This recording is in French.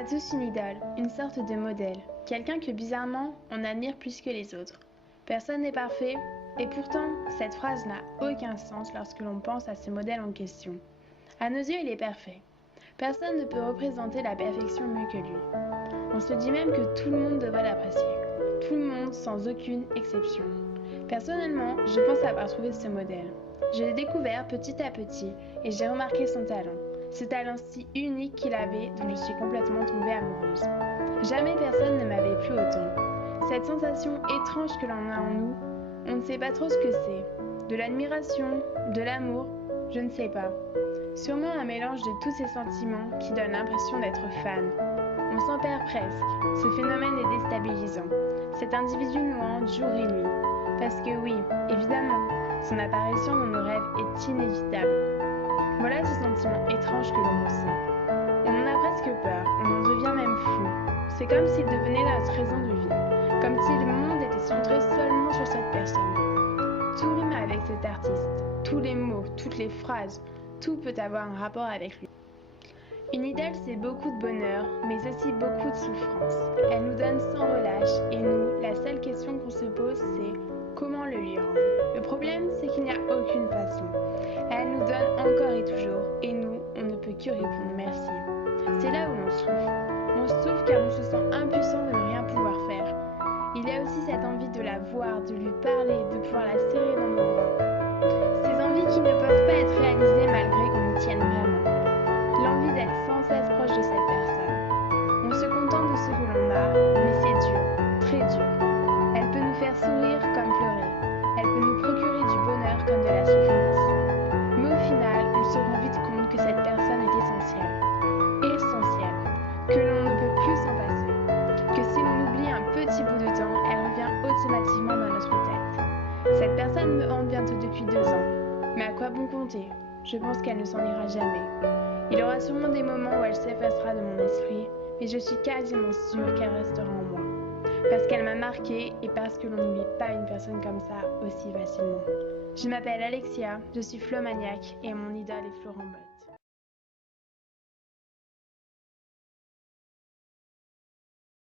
a tous une idole, une sorte de modèle, quelqu'un que bizarrement on admire plus que les autres. Personne n'est parfait, et pourtant cette phrase n'a aucun sens lorsque l'on pense à ce modèle en question. À nos yeux, il est parfait. Personne ne peut représenter la perfection mieux que lui. On se dit même que tout le monde devrait l'apprécier. Tout le monde sans aucune exception. Personnellement, je pense avoir trouvé ce modèle. Je l'ai découvert petit à petit et j'ai remarqué son talent. Ce talent si unique qu'il avait dont je suis complètement tombée amoureuse. Jamais personne ne m'avait plu autant. Cette sensation étrange que l'on a en nous, on ne sait pas trop ce que c'est. De l'admiration, de l'amour, je ne sais pas. Sûrement un mélange de tous ces sentiments qui donne l'impression d'être fan. On s'en perd presque. Ce phénomène est déstabilisant. Cet individu nous hante jour et nuit. Parce que oui, évidemment, son apparition dans nos rêves est inévitable. Voilà ce sentiment étrange que l'on ressent. On en a presque peur, on en devient même fou. C'est comme s'il devenait notre raison de vie. Comme si le monde était centré seulement sur cette personne. Tout rime avec cet artiste. Tous les mots, toutes les phrases, tout peut avoir un rapport avec lui. Une idole, c'est beaucoup de bonheur, mais aussi beaucoup de souffrance. Elle nous donne sans relâche, et nous, la seule question qu'on se pose, c'est comment le lui rendre. Le problème, c'est qu'il n'y a aucune façon. Elle nous donne encore et toujours, et nous, on ne peut que répondre merci. C'est là où l'on souffre. On souffre car on se sent impuissant de ne rien pouvoir faire. Il y a aussi cette envie de la voir, de lui parler, de pouvoir la serrer dans nos bras. Ces envies qui ne peuvent pas être réalisées malgré qu'on y tienne vraiment. L'envie d'être sans cesse proche de cette personne. On se contente de ce que l'on a, mais c'est dur, très dur. Elle peut nous faire sourire comme pleurer. Elle peut nous procurer du bonheur comme de la souffrance. Mais au final, on se rend vite compte que cette personne est essentielle. Essentielle. Que l'on ne peut plus s'en passer. Que si l'on oublie un petit bout de temps, elle revient automatiquement dans notre tête. Cette personne me hante bientôt depuis 2 ans. Mais à quoi bon compter? Je pense qu'elle ne s'en ira jamais. Il y aura sûrement des moments où elle s'effacera de mon esprit, mais je suis quasiment sûre qu'elle restera en moi. Parce qu'elle m'a marquée et parce que l'on n'oublie pas une personne comme ça aussi facilement. Je m'appelle Alexia, je suis flomaniaque et mon idole est Florent Ball.